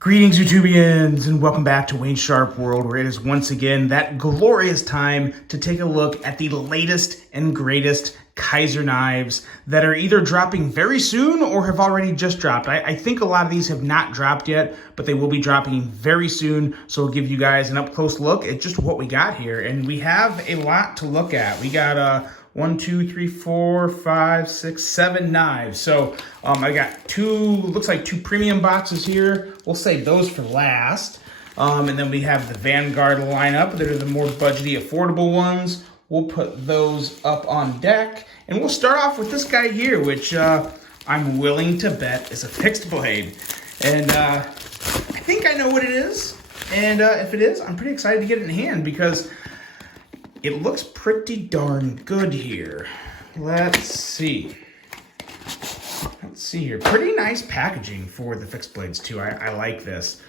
Greetings, YouTubians, and welcome back to Wayne Sharp World, where it is once again that glorious time to take a look at the latest and greatest Kizer knives that are either dropping very soon or have already just dropped. I think a lot of these have not dropped yet, but they will be dropping very soon, so I'll give you guys an up-close look at just what we got here. And we have a lot to look at. We got 1, 2, 3, 4, 5, 6, 7 knives. So I got looks like two premium boxes here. We'll save those for last. And then we have the Vanguard lineup. That are the more budgety, affordable ones. We'll put those up on deck. And we'll start off with this guy here, which I'm willing to bet is a fixed blade. And I think I know what it is. And if it is, I'm pretty excited to get it in hand because it looks pretty darn good here. Let's see. Let's see here. Pretty nice packaging for the fixed blades too. I like this.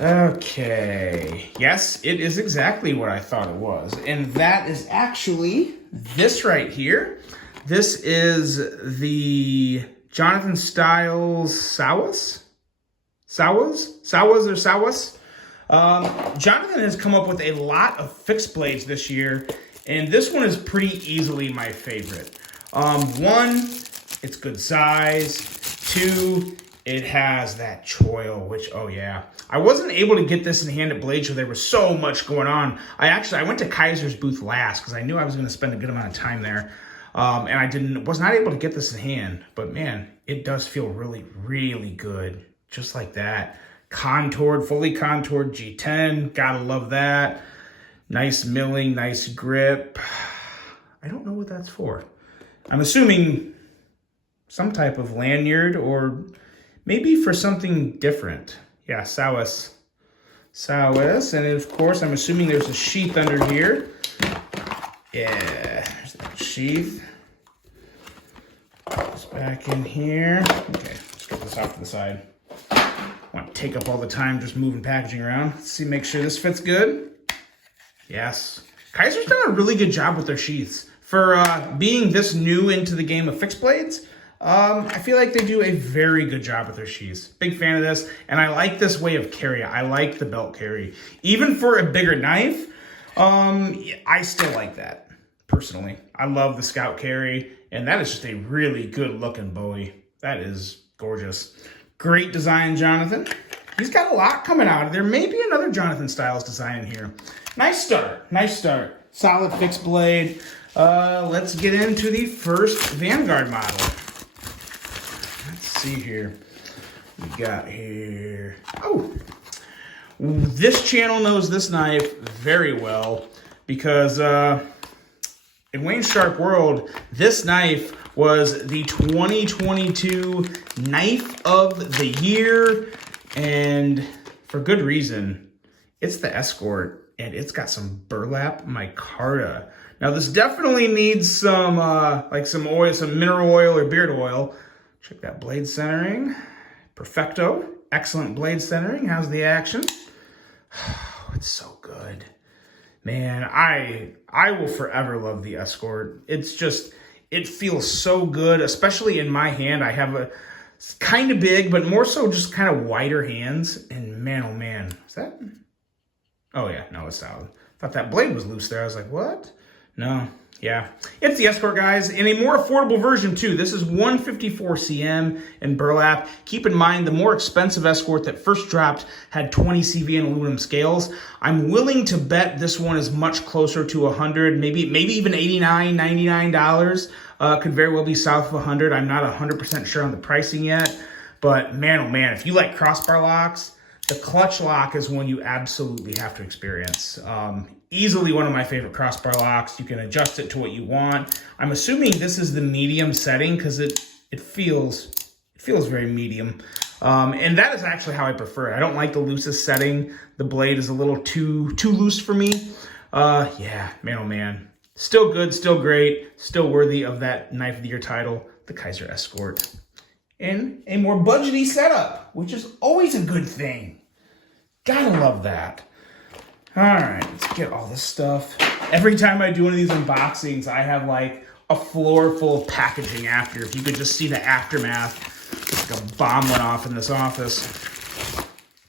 Okay. Yes, it is exactly what I thought it was. And that is actually this right here. This is the Jonathan Styles Sawas? Jonathan has come up with a lot of fixed blades this year, and this one is pretty easily my favorite. One, it's good size. Two, it has that choil, which, oh yeah. I wasn't able to get this in hand at Blade Show. There was so much going on. I went to Kizer's booth last because I knew I was going to spend a good amount of time there. And I was not able to get this in hand, but man, it does feel really, really good. Just like that. Contoured, fully contoured G10. Gotta love that. Nice milling, nice grip. I don't know what that's for. I'm assuming some type of lanyard or maybe for something different. Yeah, Sawas. And of course, I'm assuming there's a sheath under here. Yeah, there's that sheath. Put this back in here. Okay, let's get this off to the side. Want to take up all the time just moving packaging around. Let's see, make sure this fits good. Yes. Kizer's done a really good job with their sheaths. For being this new into the game of fixed blades, I feel like they do a very good job with their sheaths. Big fan of this, and I like this way of carry. I like the belt carry. Even for a bigger knife, I still like that, personally. I love the Scout carry, and that is just a really good looking Bowie. That is gorgeous. Great design, Jonathan. He's got a lot coming out. There may be another Jonathan Styles design in here. Nice start. Nice start. Solid fixed blade. Let's get into the first Vanguard model. Let's see here. We got here. Oh, this channel knows this knife very well because in Wayne Sharp World, this knife was the 2022 Knife of the Year, and for good reason. It's the Escort, and it's got some burlap micarta. Now, this definitely needs some some oil, some mineral oil or beard oil. Check that blade centering. Perfecto. Excellent blade centering. How's the action? Oh, it's so good. Man, I will forever love the Escort. It feels so good, especially in my hand. I have a kind of big, but more so just kind of wider hands. And man, oh man, is that? Oh yeah, no, it's solid. Thought that blade was loose there. I was like, what? No, yeah. It's the Escort, guys, in a more affordable version too. This is 154 cm in burlap. Keep in mind, the more expensive Escort that first dropped had 20 CV and aluminum scales. I'm willing to bet this one is much closer to 100, maybe even $89, $99. Could very well be south of 100. I'm not 100% sure on the pricing yet, but man, oh man, if you like crossbar locks, the clutch lock is one you absolutely have to experience. Easily one of my favorite crossbar locks. You can adjust it to what you want. I'm assuming this is the medium setting because it feels very medium. And that is actually how I prefer it. I don't like the loosest setting. The blade is a little too loose for me. Yeah, man, oh man. Still good, still great, still worthy of that Knife of the Year title, the Kizer Escort. In a more budgety setup, which is always a good thing. Gotta love that. All right, let's get all this stuff. Every time I do one of these unboxings, I have like a floor full of packaging after. If you could just see the aftermath, it's like a bomb went off in this office.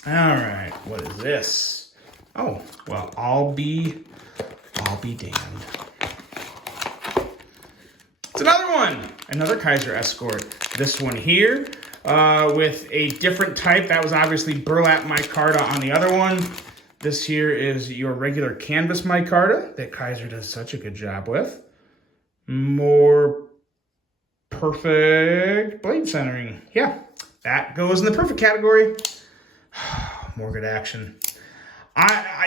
All right, what is this? Oh, well, I'll be damned. It's another one, another Kizer Escort. This one here with a different type. That was obviously burlap micarta on the other one. This here is your regular canvas micarta that Kizer does such a good job with. More perfect blade centering. Yeah, that goes in the perfect category. More good action.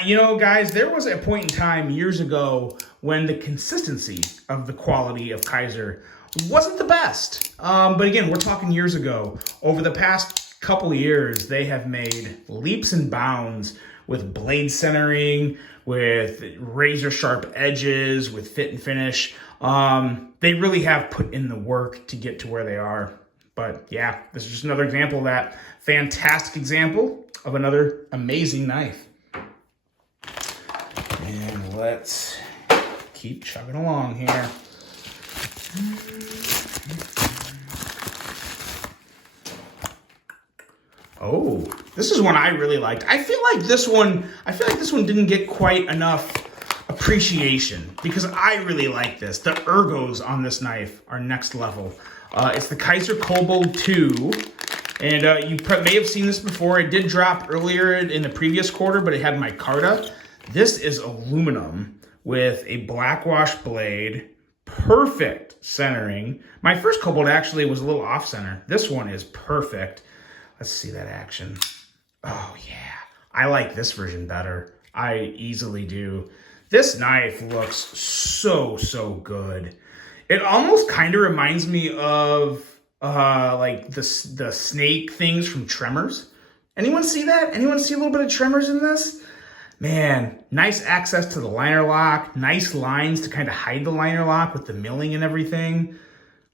You know, guys, there was a point in time years ago when the consistency of the quality of Kizer wasn't the best. But again, we're talking years ago. Over the past couple of years, they have made leaps and bounds with blade centering, with razor sharp edges, with fit and finish. They really have put in the work to get to where they are. But yeah, this is just another example of that. Fantastic example of another amazing knife. And let's keep chugging along here. Oh, this is one I really liked. I feel like this one didn't get quite enough appreciation because I really like this. The ergos on this knife are next level. It's the Kizer Kobold 2. And you may have seen this before. It did drop earlier in the previous quarter, but it had micarta. This is aluminum with a black wash blade, perfect centering. My first Kobold actually was a little off center. This one is perfect. Let's see that action. Oh yeah, I like this version better. I easily do. This knife looks so good. It almost kind of reminds me of like the snake things from Tremors. Anyone see that? Anyone see a little bit of Tremors in this? Man, nice access to the liner lock, nice lines to kind of hide the liner lock with the milling and everything.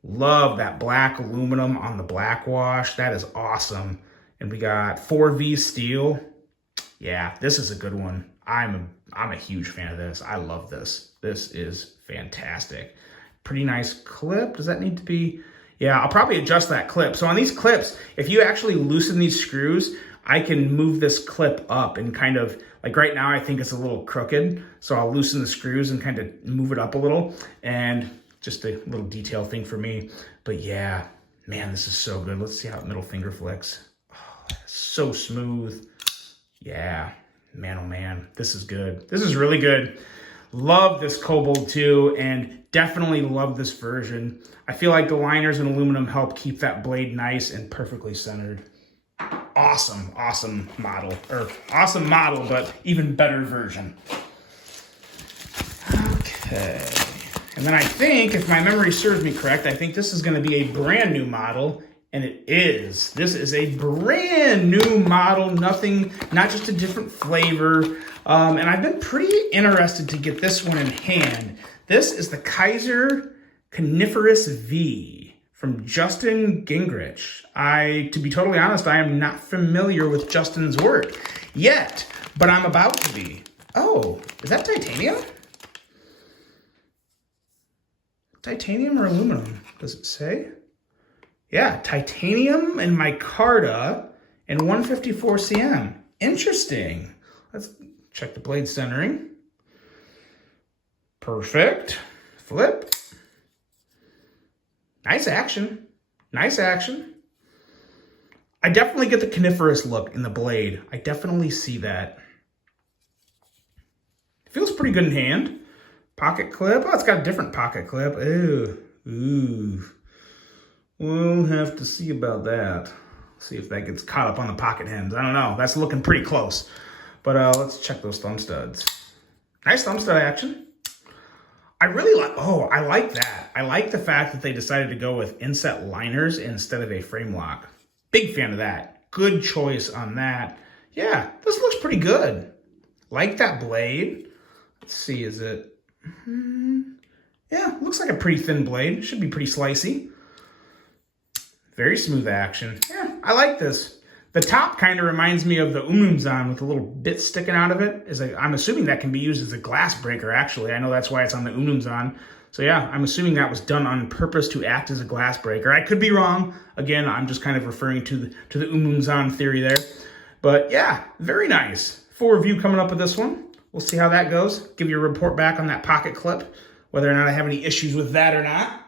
Love that black aluminum on the black wash. That is awesome. And we got 4V steel. Yeah, this is a good one. I'm a huge fan of this. I love this. This is fantastic. Pretty nice clip. Does that need to be? Yeah, I'll probably adjust that clip. So on these clips, if you actually loosen these screws, I can move this clip up and kind of, like right now, I think it's a little crooked. So I'll loosen the screws and kind of move it up a little. And just a little detail thing for me. But yeah, man, this is so good. Let's see how middle finger flicks. Oh, so smooth. Yeah, man, oh man, this is good. This is really good. Love this Kobold 2 and definitely love this version. I feel like the liners and aluminum help keep that blade nice and perfectly centered. Awesome model, but even better version. Okay. And then I think, if my memory serves me correct, I think this is going to be a brand new model, and it is. This is a brand new model, not just a different flavor. And I've been pretty interested to get this one in hand. This is the Kizer Coniferous V from Justin Gingrich. To be totally honest, I am not familiar with Justin's work yet, but I'm about to be. Oh, is that titanium? Titanium or aluminum, does it say? Yeah, titanium and micarta and 154 cm. Interesting. Let's check the blade centering. Perfect. Flip. Nice action. Nice action. I definitely get the coniferous look in the blade. I definitely see that. Feels pretty good in hand. Pocket clip. Oh, it's got a different pocket clip. Ooh. We'll have to see about that. See if that gets caught up on the pocket ends. I don't know. That's looking pretty close. But let's check those thumb studs. Nice thumb stud action. I really like, I like that. I like the fact that they decided to go with inset liners instead of a frame lock. Big fan of that. Good choice on that. Yeah, this looks pretty good. Like that blade. Let's see, is it? Yeah, looks like a pretty thin blade. Should be pretty slicey. Very smooth action. Yeah, I like this. The top kind of reminds me of the Umumzan with a little bit sticking out of it. I'm assuming that can be used as a glass breaker, actually. I know that's why it's on the Umumzan. So yeah, I'm assuming that was done on purpose to act as a glass breaker. I could be wrong. Again, I'm just kind of referring to the Umumzan theory there. But yeah, very nice. Full review coming up with this one. We'll see how that goes. Give you a report back on that pocket clip, whether or not I have any issues with that or not.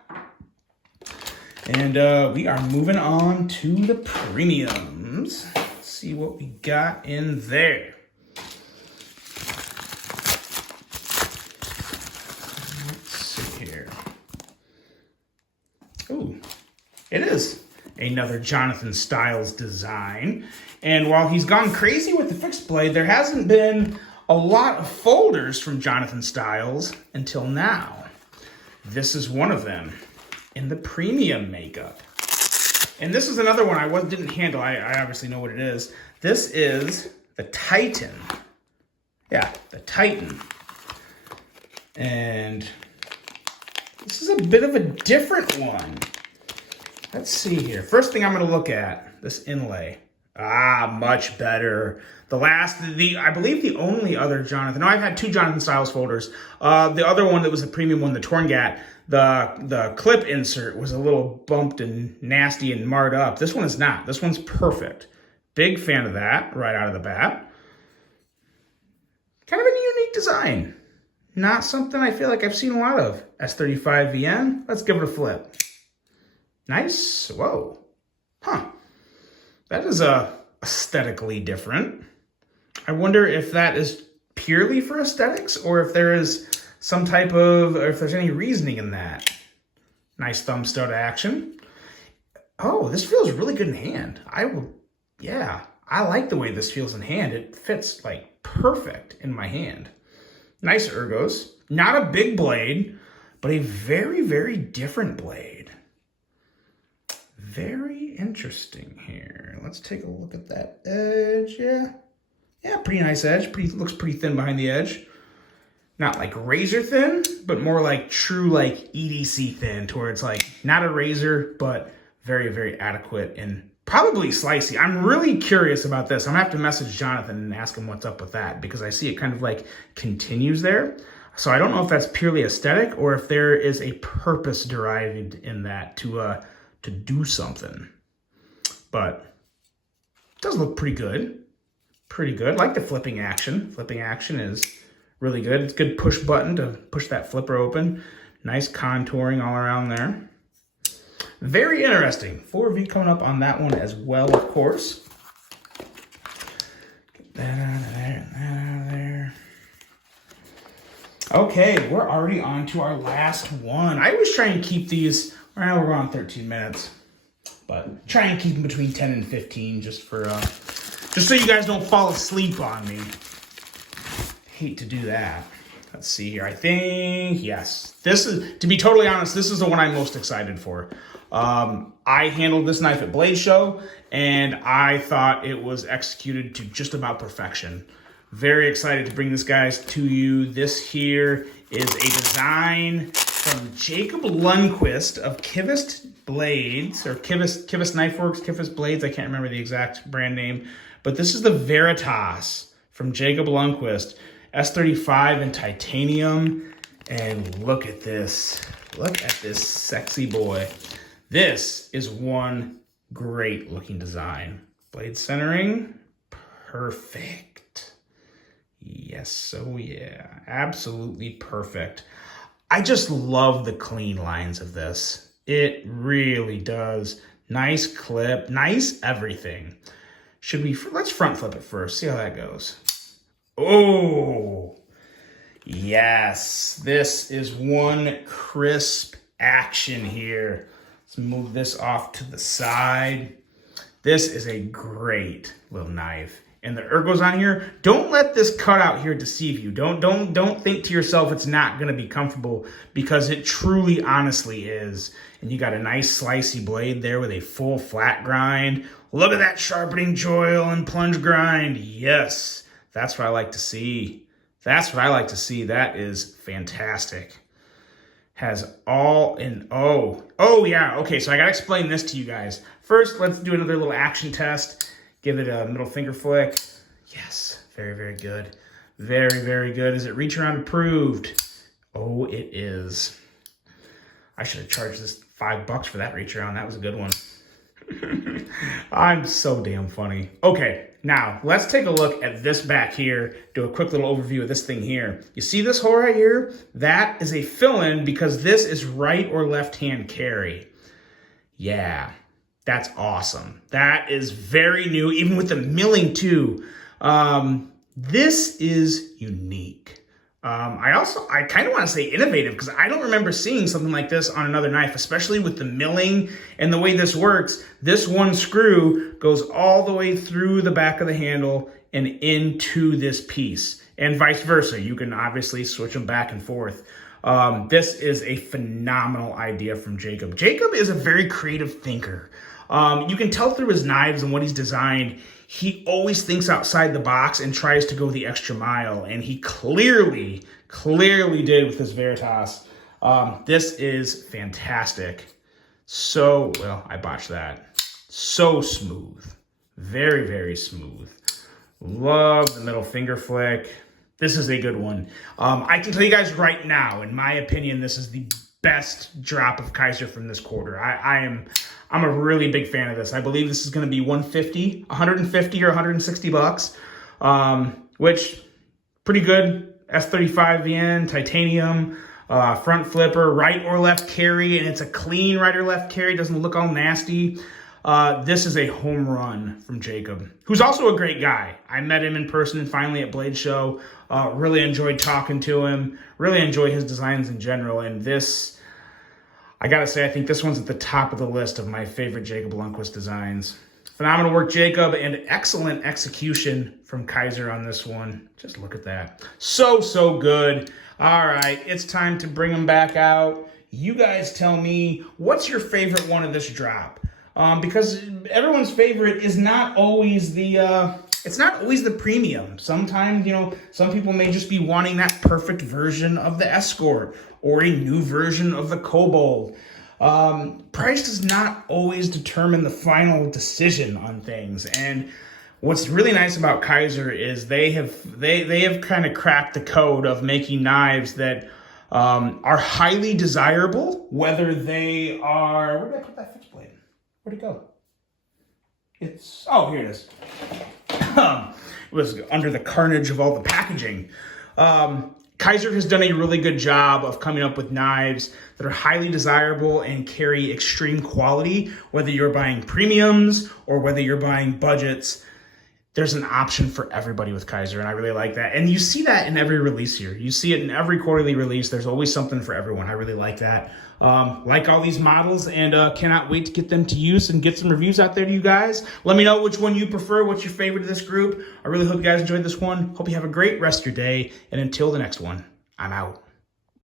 And we are moving on to the premiums. Let's see what we got in there. Let's see here. Ooh, it is another Jonathan Styles design. And while he's gone crazy with the fixed blade, there hasn't been a lot of folders from Jonathan Styles until now. This is one of them in the premium makeup. And this is another one I didn't handle. I obviously know what it is. This is the Titan. Yeah, the Titan. And this is a bit of a different one. Let's see here. First thing I'm going to look at, this inlay. Ah, much better. I believe the only other Jonathan, no, I've had two Jonathan Styles folders. The other one that was the premium one, the Torngat, the clip insert was a little bumped and nasty and marred up. This one is not. This one's perfect. Big fan of that right out of the bat. Kind of a unique design. Not something I feel like I've seen a lot of. S35VN, let's give it a flip. Nice, whoa. Huh. That is aesthetically different. I wonder if that is purely for aesthetics or if there is some type of, or if there's any reasoning in that. Nice thumb stud action. Oh, this feels really good in hand. I like the way this feels in hand. It fits like perfect in my hand. Nice ergos. Not a big blade, but a very, very different blade. Very interesting here. Let's take a look at that edge. Yeah, pretty nice edge. Looks pretty thin behind the edge. Not like razor thin, but more like true like EDC thin, to where it's like not a razor, but very, very adequate and probably slicey. I'm really curious about this. I'm gonna have to message Jonathan and ask him what's up with that, because I see it kind of like continues there. So I don't know if that's purely aesthetic or if there is a purpose derived in that to do something. But it does look pretty good. Pretty good. I like the flipping action. Flipping action is really good. It's a good push button to push that flipper open. Nice contouring all around there. Very interesting. Full review coming up on that one as well, of course. Get that out of there and that out of there. Okay, we're already on to our last one. I always try and keep these, right now we're on 13 minutes, but try and keep them between 10 and 15 just for, just so you guys don't fall asleep on me. Hate to do that. Let's see here. I think, yes. This is, to be totally honest, this is the one I'm most excited for. I handled this knife at Blade Show, and I thought it was executed to just about perfection. Very excited to bring this, guys, to you. This here is a design from Jacob Lundquist of Kivist Blades, or Kivist Knife Works, Kivist Blades. I can't remember the exact brand name, but this is the Veritas from Jacob Lundquist. S35 in titanium, and look at this. Look at this sexy boy. This is one great looking design. Blade centering, perfect. Yes, oh yeah, absolutely perfect. I just love the clean lines of this. It really does. Nice clip, nice everything. Let's front flip it first, see how that goes. Oh, yes, this is one crisp action here. Let's move this off to the side. This is a great little knife. And the ergos on here, don't let this cutout here deceive you. Don't think to yourself it's not gonna be comfortable, because it truly, honestly is. And you got a nice slicey blade there with a full flat grind. Look at that sharpening choil and plunge grind. Yes. That's what I like to see. That's what I like to see. That is fantastic. Has all in, oh yeah. Okay, so I gotta explain this to you guys. First, let's do another little action test. Give it a middle finger flick. Yes, very, very good. Very, very good. Is it reach around approved? Oh, it is. I should have charged this $5 for that reach around. That was a good one. I'm so damn funny. Okay, now let's take a look at this back here. Do a quick little overview of this thing here. You see this hole right here? That is a fill-in because this is right or left-hand carry. Yeah, that's awesome. That is very new, even with the milling too. This is unique. I kind of want to say innovative because I don't remember seeing something like this on another knife, especially with the milling and the way this works. This one screw goes all the way through the back of the handle and into this piece, and vice versa. You can obviously switch them back and forth. This is a phenomenal idea from Jacob. Jacob is a very creative thinker. You can tell through his knives and what he's designed. He always thinks outside the box and tries to go the extra mile, and he clearly did with this Veritas. This is fantastic. So, well, I botched that. So smooth. Very, very smooth. Love the middle finger flick. This is a good one. I can tell you guys right now, in my opinion, this is the best drop of Kizer from this quarter. I'm a really big fan of this. I believe this is going to be 150 or 160 bucks, which pretty good. S35 VN, titanium, front flipper, right or left carry, and it's a clean right or left carry. Doesn't look all nasty. This is a home run from Jacob, who's also a great guy. I met him in person finally at Blade Show. Really enjoyed talking to him. Really enjoy his designs in general, and this, I gotta say, I think this one's at the top of the list of my favorite Jacob Lundquist designs. Phenomenal work, Jacob, and excellent execution from Kizer on this one. Just look at that. So good. All right, it's time to bring them back out. You guys tell me, what's your favorite one of this drop? Because everyone's favorite is not always the premium. Sometimes, you know, some people may just be wanting that perfect version of the Escort or a new version of the Cobalt. Price does not always determine the final decision on things. And what's really nice about Kizer is they have kind of cracked the code of making knives that are highly desirable, whether they are, where did I put that fixed blade? Where'd it go? Oh, here it is. It was under the carnage of all the packaging. Kizer has done a really good job of coming up with knives that are highly desirable and carry extreme quality, whether you're buying premiums or whether you're buying budgets. There's an option for everybody with Kizer, and I really like that. And you see that in every release here. You see it in every quarterly release. There's always something for everyone. I really like that. Like all these models, and cannot wait to get them to use and get some reviews out there to you guys. Let me know which one you prefer, what's your favorite of this group. I really hope you guys enjoyed this one. Hope you have a great rest of your day, and until the next one, I'm out.